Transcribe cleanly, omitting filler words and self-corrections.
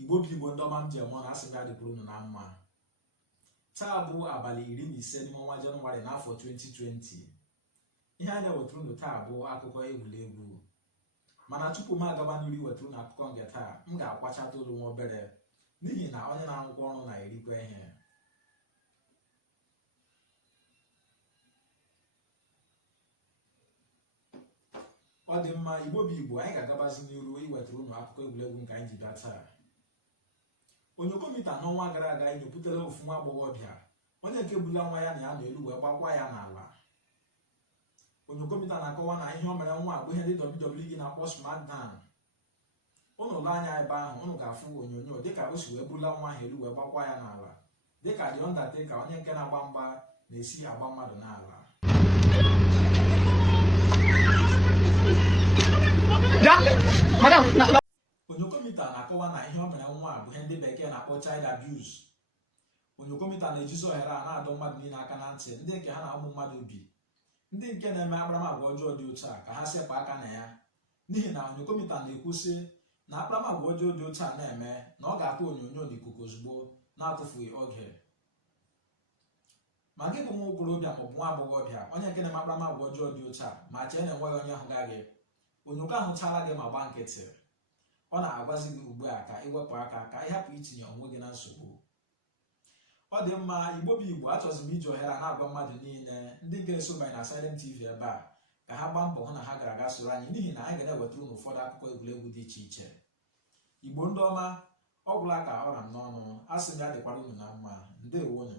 Igbo bụ ndị ọma m ji eme ọnụ, asị m ya dịkwuru unu na mma. Taa bụ abalị 15 n'ime ọnwa Jenụwarị n'afọ 2020. Ihe a na-ewetara unu taa bụ akụkọ egwuregwu. Mana tupu m agaba n'iru iwetara unu akụkọ nke taa, m ga-akwachata olu nwa obere n'ihi na onye na-arụkwa ọrụ na-erikwa ihe. Ọ dị mma, Igbo bụ Igbo, anyị ga-agabazi n'iru iwetara unu akụkọ egwuregwu nke anyị ji bịa taa. Onyokomita n'ọnwa gara aga enyopụtara ofu nwa agbọghọbịa onye nke bula nwa ya na ya n'elu wee gbakwa ya n'ala. Onyokomita na-akọwa na ihe o mere nwa bụ ihe ndị WWE na-akpọ SmackDown. Unu lee anya ebe ahụ, unu ga-afụ onyonyo dịka o si wee bula nwa ahụ elu wee gbakwa ya n'ala, dịka The Undertaker onye nke na-agba mgba na-esi agba mmadụ n'ala. Onyokomita na-akọwa na ihe o mere nwa bụ ihe ndị bekee na-akpọ child abuse. Onyokomita na-ejizi ohere a na-adọ mmadụ niile aka na ntị, ndị nke ha na ụmụ mmadụ bi, ndị nke na-eme akparamagwa ọjọọ dị otu a ka ha sepụ aka na ya, n'ihi na Onyokomita na-ekwusị na akparamagwa ọjọọ dị otu a na-eme na ọ ga-atụ onyonyo n'ikuku ozugbo na-atụfughị oge. Ma gị bụ nwa okorobịa maọbụ nwa agbọghọbịa onye nke na-eme akparamagwa ọjọọ dị otu a ma chee na enweghị onye hụga gị, onyoko ahụ chara gị ma gba nkịtị, ọ na-agwazi gị ugbu a ka iwepụ aka ka ị hapụ itinye onwe gị na nsogbu. Ọ dị mma, Igbo bụ Igbo, achọzi m iji ohere a na-agwa mmadụ niile ndị nke esobanye na Silent TV ebe a ka ha gbaa mbọ hụ na ha gara aga soro anyị, n'ihi na anyị ga na-ewetara unu ụfọdụ akụkọ egwuregwu dị iche iche. Igbo ndị ọma, ọ gwụla ka ọra m n'ọnụ, asị m ya dịkwara unu na mma. Ndewonu.